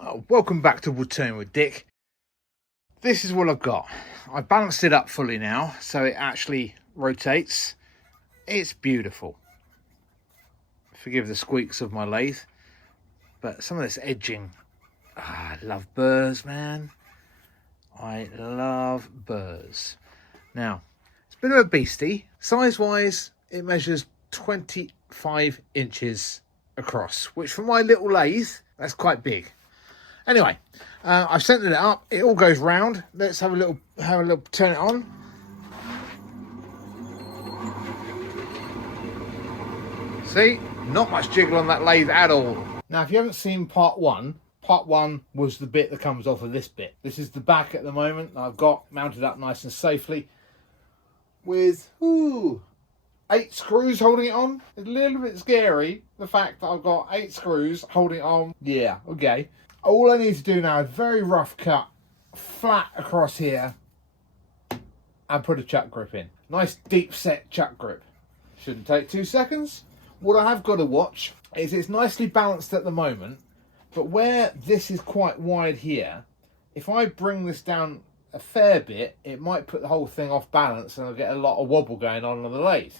Oh, welcome back to Woodturning with Dick. This is what I've got. I've balanced it up fully now, so it actually rotates. It's beautiful. Forgive the squeaks of my lathe, but some of this edging, I love burrs, man. I love burrs. Now, it's a bit of a beastie. Size-wise, it measures 25 inches across, which for my little lathe, that's quite big. Anyway, I've centered it up. It all goes round. Let's have a little turn it on. See, not much jiggle on that lathe at all. Now, if you haven't seen part one was the bit that comes off of this bit. This is the back at the moment. I've got mounted up nice and safely with 8 screws holding it on. It's a little bit scary, the fact that I've got 8 screws holding it on. Yeah, okay. All I need to do now is very rough cut flat across here and put a chuck grip in. Nice deep set chuck grip. Shouldn't take 2 seconds. What I have got to watch is it's nicely balanced at the moment, but where this is quite wide here, if I bring this down a fair bit, it might put the whole thing off balance and I'll get a lot of wobble going on the lathe.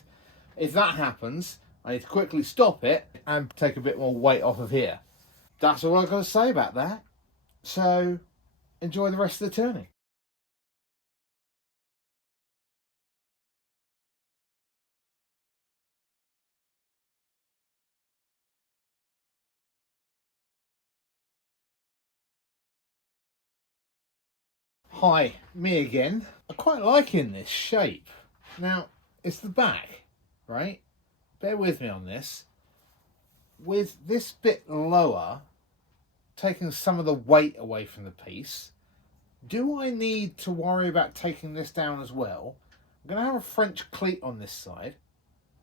If that happens, I need to quickly stop it and take a bit more weight off of here. That's all I've got to say about that. So, enjoy the rest of the turning. Hi, me again. I'm quite liking this shape. Now, it's the back, right? Bear with me on this. With this bit lower, taking some of the weight away from the piece, do I need to worry about taking this down as well? I'm going to have a French cleat on this side.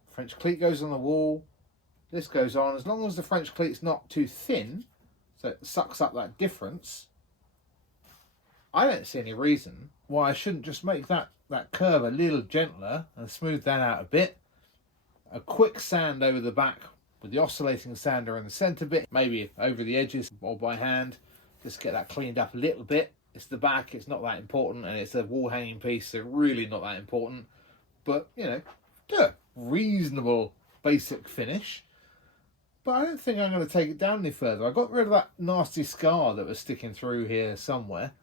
French cleat goes on the wall. This goes on. As long as the French cleat's not too thin, so it sucks up that difference, I don't see any reason why I shouldn't just make that curve a little gentler and smooth that out a bit. A quick sand over the back with the oscillating sander in the centre bit, maybe over the edges or by hand, just get that cleaned up a little bit. It's the back, it's not that important, and it's a wall hanging piece, so really not that important. But, you know, yeah, reasonable basic finish. But I don't think I'm going to take it down any further. I got rid of that nasty scar that was sticking through here somewhere.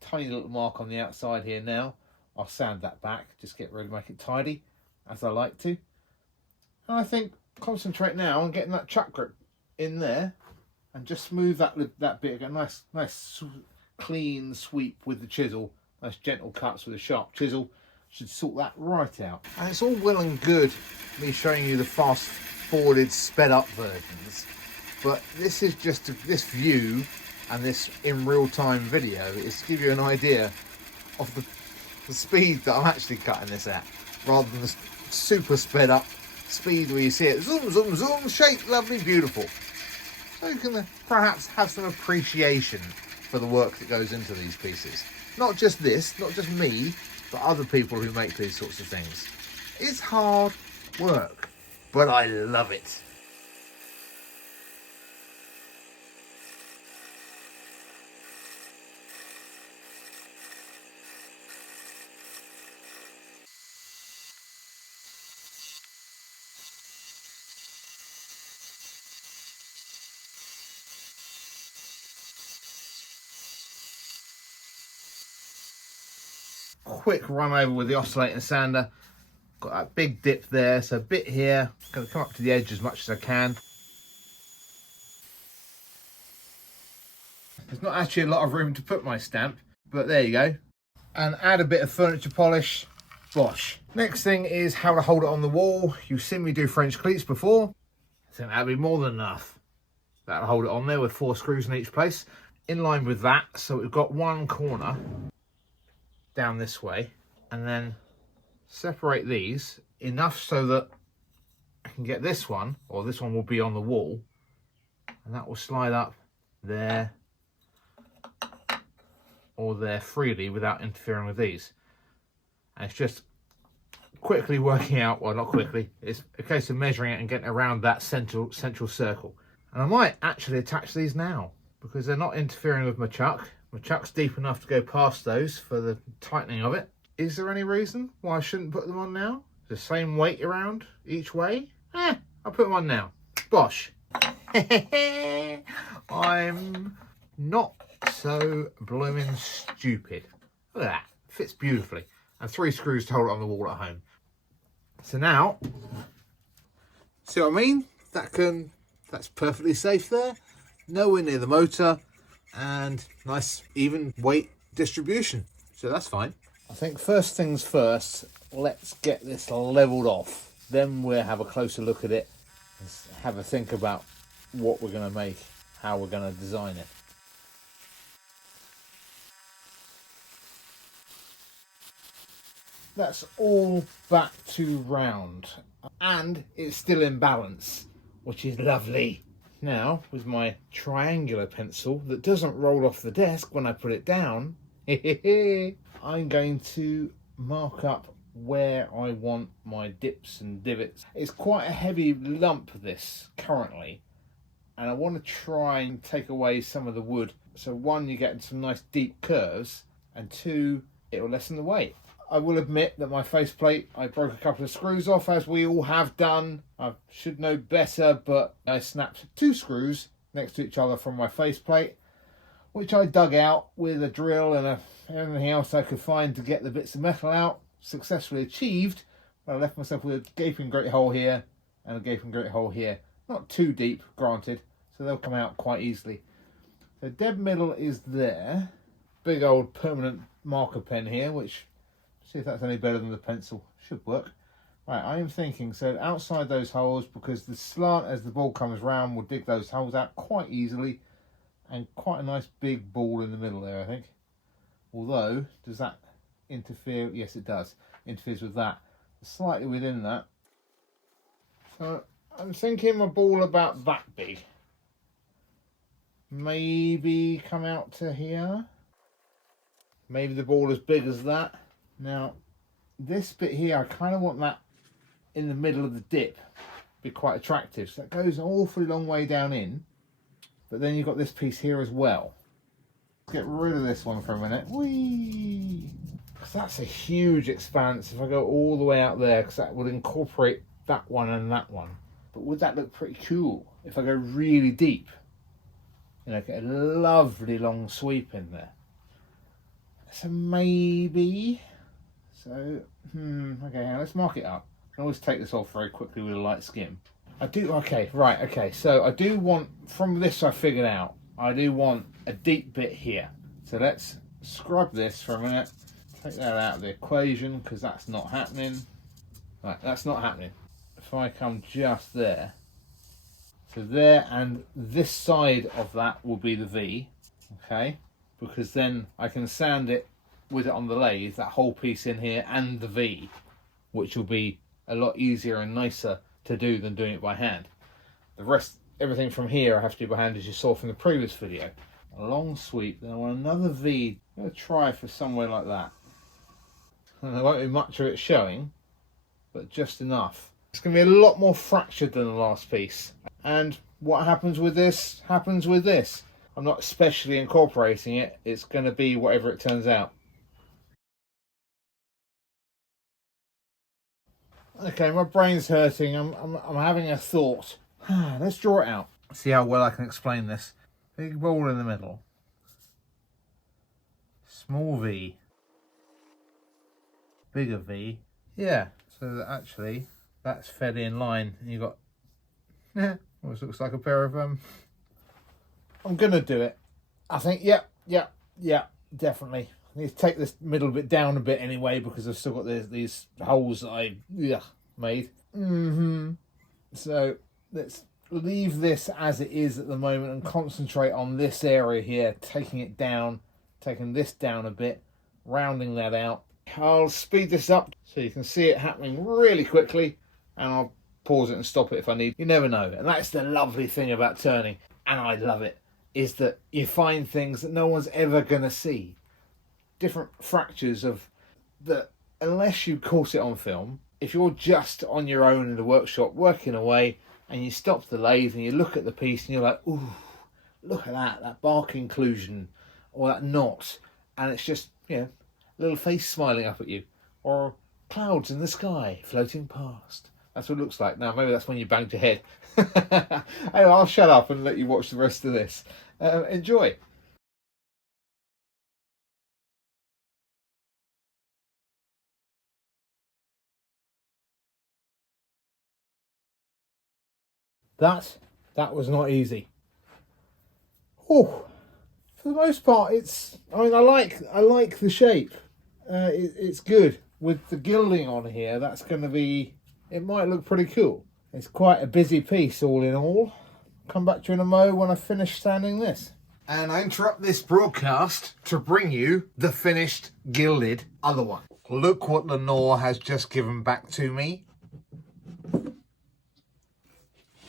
Tiny little mark on the outside here now. I'll sand that back, just get rid of, make it tidy, as I like to. And I think concentrate now on getting that chuck grip in there and just smooth that bit again. Nice clean sweep with the chisel. Nice gentle cuts with a sharp chisel. Should sort that right out. And it's all well and good me showing you the fast forwarded sped up versions, but this is just this view and this in real time video is to give you an idea of the speed that I'm actually cutting this at, rather than the super sped up speed where you see it zoom, zoom, zoom, shape, lovely, beautiful. So you can perhaps have some appreciation for the work that goes into these pieces. Not just this, not just me, but other people who make these sorts of things. It's hard work, but I love it. Quick run over with the oscillating sander. Got that big dip there, so a bit here. Going to come up to the edge as much as I can. There's not actually a lot of room to put my stamp, but there you go. And add a bit of furniture polish. Bosh. Next thing is how to hold it on the wall. You've seen me do French cleats before. I think that'll be more than enough. That'll hold it on there with 4 screws in each place. In line with that, so we've got one corner down this way, and then separate these enough so that I can get this one, or this one will be on the wall, and that will slide up there or there freely without interfering with these. And it's just quickly working out, well, not quickly, it's a case of measuring it and getting around that central circle. And I might actually attach these now. because they're not interfering with my chuck. My chuck's deep enough to go past those for the tightening of it. Is there any reason why I shouldn't put them on now? The same weight around each way? I'll put them on now. Bosh. I'm not so blooming stupid. Look at that. Fits beautifully. And 3 screws to hold it on the wall at home. So now, see what I mean? That's perfectly safe there. Nowhere near the motor. And nice even weight distribution. So that's fine. I think first things first, let's get this leveled off. Then we'll have a closer look at it and have a think about what we're going to make, how we're going to design it. That's all back to round, and it's still in balance, which is lovely. Now, with my triangular pencil that doesn't roll off the desk when I put it down, I'm going to mark up where I want my dips and divots. It's quite a heavy lump, this, currently, and I want to try and take away some of the wood. So 1, you get some nice deep curves, and 2, it will lessen the weight. I will admit that my faceplate, I broke a couple of screws off, as we all have done. I should know better, but I snapped 2 screws next to each other from my faceplate, which I dug out with a drill and everything else I could find to get the bits of metal out. Successfully achieved, but I left myself with a gaping great hole here and a gaping great hole here. Not too deep, granted, so they'll come out quite easily. So dead middle is there. Big old permanent marker pen here, which, see if that's any better than the pencil. Should work. Right, I am thinking, so outside those holes, because the slant as the ball comes round will dig those holes out quite easily, and quite a nice big ball in the middle there, I think. Although, does that interfere? Yes, it does. Interferes with that. Slightly within that. So I'm thinking my ball about that big. Maybe come out to here. Maybe the ball as big as that. Now, this bit here, I kind of want that in the middle of the dip. Be quite attractive. So that goes an awfully long way down in. But then you've got this piece here as well. Let's get rid of this one for a minute. Whee! Because that's a huge expanse if I go all the way out there, because that would incorporate that one and that one. But would that look pretty cool if I go really deep? You know, get a lovely long sweep in there. So maybe... So, okay, let's mark it up. I can always take this off very quickly with a light skim. So I do want, from this I figured out, I do want a deep bit here. So let's scrub this for a minute. Take that out of the equation, because that's not happening. Right, that's not happening. If I come just there. So there, and this side of that will be the V, okay? Because then I can sand it with it on the lathe, that whole piece in here and the V, which will be a lot easier and nicer to do than doing it by hand. The rest, everything from here I have to do by hand, as you saw from the previous video. A long sweep, then I want another V. I'm going to try for somewhere like that. And there won't be much of it showing, but just enough. It's going to be a lot more fractured than the last piece. And what happens with this, happens with this. I'm not especially incorporating it, it's going to be whatever it turns out. Okay, my brain's hurting. I'm having a thought. Let's draw it out. See how well I can explain this. Big ball in the middle. Small V. Bigger V. Yeah, so that actually that's fed in line. And you've got, almost looks like a pair of I'm gonna do it. I think, yeah, definitely. I need to take this middle bit down a bit anyway, because I've still got these holes that I made. So let's leave this as it is at the moment and concentrate on this area here, taking it down, taking this down a bit, rounding that out. I'll speed this up so you can see it happening really quickly, and I'll pause it and stop it if I need. You never know. And that's the lovely thing about turning, and I love it, is that you find things that no one's ever going to see. Different fractures of that, unless you caught it on film. If you're just on your own in the workshop working away and you stop the lathe and you look at the piece and you're like, ooh, look at that bark inclusion or that knot, and it's just, you know, a little face smiling up at you, or clouds in the sky floating past. That's what it looks like. Now, maybe that's when you banged your head. Anyway, I'll shut up and let you watch the rest of this. Enjoy. That was not easy. Oh, for the most part, I mean, I like the shape. It's good with the gilding on here. That's going to be. It might look pretty cool. It's quite a busy piece, all in all. Come back to you in a mo when I finish sanding this. And I interrupt this broadcast to bring you the finished gilded other one. Look what Lenore has just given back to me.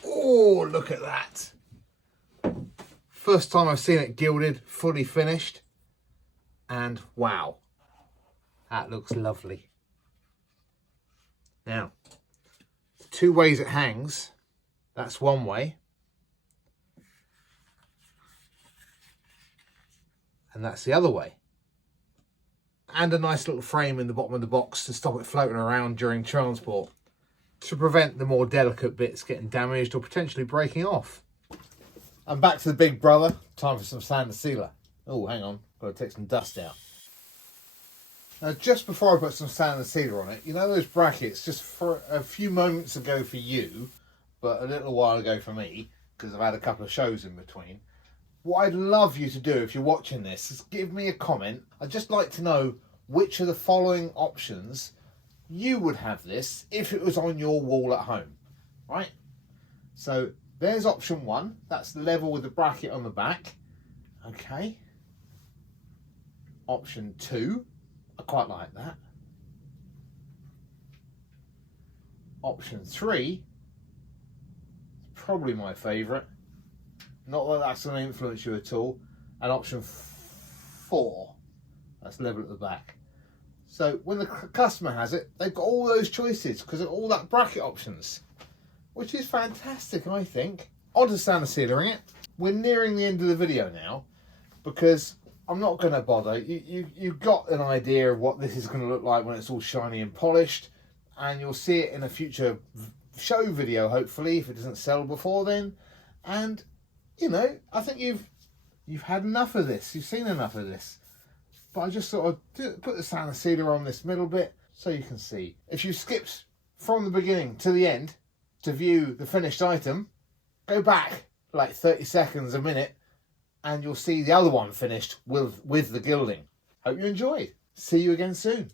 Oh, look at that. First time I've seen it gilded, fully finished. And wow, that looks lovely. Now, two ways it hangs. That's one way. And that's the other way. And a nice little frame in the bottom of the box to stop it floating around during transport, to prevent the more delicate bits getting damaged or potentially breaking off. I'm back to the big brother. Time for some sand and sealer. Oh, hang on. Got to take some dust out. Now, just before I put some sand and sealer on it, you know those brackets, just for a few moments ago for you, but a little while ago for me, because I've had a couple of shows in between. What I'd love you to do if you're watching this is give me a comment. I'd just like to know which of the following options you would have this if it was on your wall at home, right? So there's option one. That's level with the bracket on the back. Okay. Option two. I quite like that. Option three. Probably my favourite. Not that that's going to influence you at all. And option four. That's level at the back. So when the customer has it, they've got all those choices because of all that bracket options, which is fantastic, I think. On to sand and sealing it. We're nearing the end of the video now because I'm not going to bother. You've got an idea of what this is going to look like when it's all shiny and polished, and you'll see it in a future show video, hopefully, if it doesn't sell before then. And, you know, I think you've had enough of this. You've seen enough of this. But I just sort of put the sand and sealer on this middle bit so you can see. If you skipped from the beginning to the end to view the finished item, go back like 30 seconds, a minute, and you'll see the other one finished with the gilding. Hope you enjoyed. See you again soon.